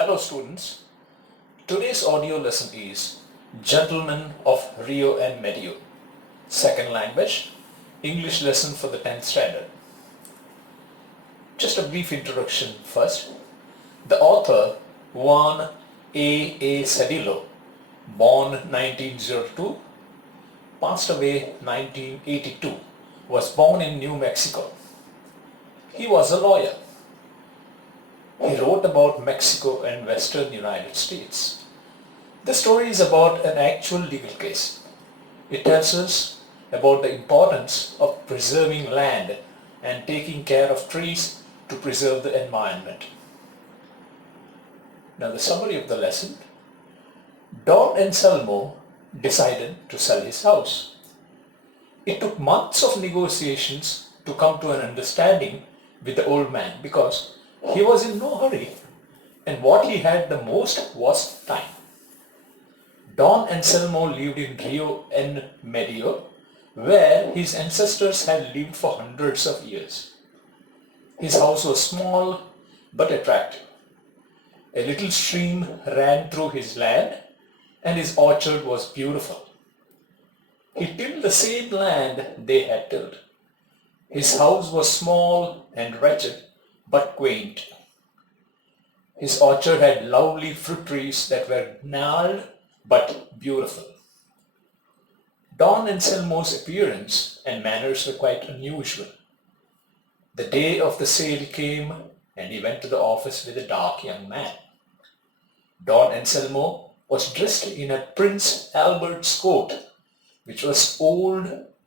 Hello students, today's audio lesson is Gentlemen of Rio and Medio, second language, English lesson for the 10th standard. Just a brief introduction first. The author Juan A. Cedillo, born 1902, passed away 1982, was born in New Mexico. He was a lawyer. He wrote about Mexico and Western United States. The story is about an actual legal case. It tells us about the importance of preserving land and taking care of trees to preserve the environment. Now the summary of the lesson. Don Anselmo decided to sell his house. It took months of negotiations to come to an understanding with the old man because he was in no hurry and what he had the most was time. Don Anselmo lived in Rio and Medio, where his ancestors had lived for hundreds of years. His house was small but attractive. A little stream ran through his land and his orchard was beautiful. He tilled the same land they had tilled. His house was small and wretched but quaint. His orchard had lovely fruit trees that were gnarled but beautiful. Don Anselmo's appearance and manners were quite unusual. The day of the sale came and he went to the office with a dark young man. Don Anselmo was dressed in a Prince Albert's coat, which was old,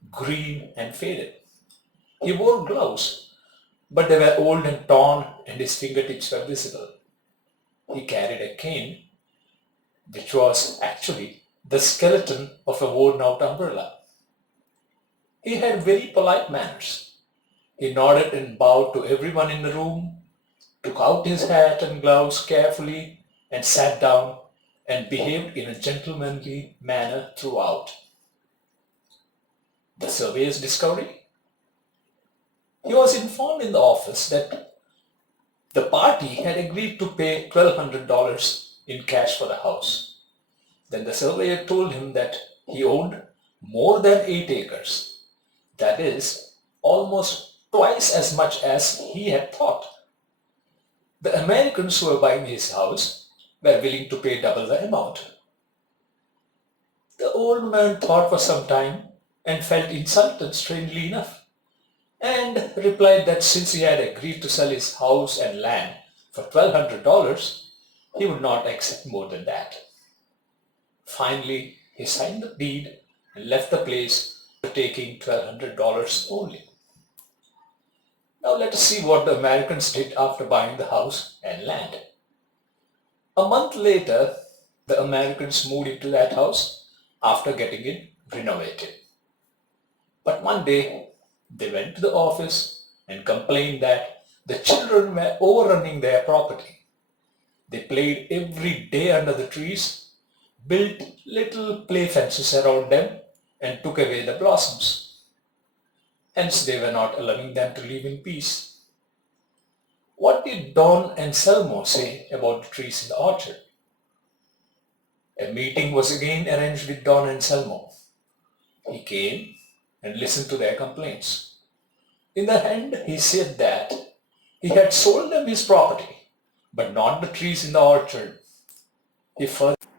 green and faded. He wore gloves, but they were old and torn and his fingertips were visible. He carried a cane, which was actually the skeleton of a worn-out umbrella. He had very polite manners. He nodded and bowed to everyone in the room, took out his hat and gloves carefully and sat down and behaved in a gentlemanly manner throughout. The surveyor's discovery? He was informed in the office that the party had agreed to pay $1,200 in cash for the house. Then the surveyor told him that he owned more than 8 acres. That is, almost twice as much as he had thought. The Americans who were buying his house were willing to pay double the amount. The old man thought for some time and felt insulted, strangely enough, and replied that since he had agreed to sell his house and land for $1,200, he would not accept more than that. Finally, he signed the deed and left the place, taking $1,200 only. Now let us see what the Americans did after buying the house and land. A month later, the Americans moved into that house after getting it renovated. But one day, they went to the office and complained that the children were overrunning their property. They played every day under the trees, built little play fences around them and took away the blossoms. Hence they were not allowing them to live in peace. What did Don Anselmo say about the trees in the orchard? A meeting was again arranged with Don Anselmo. He came and listened to their complaints. In the end, he said that he had sold them his property, but not the trees in the orchard. He further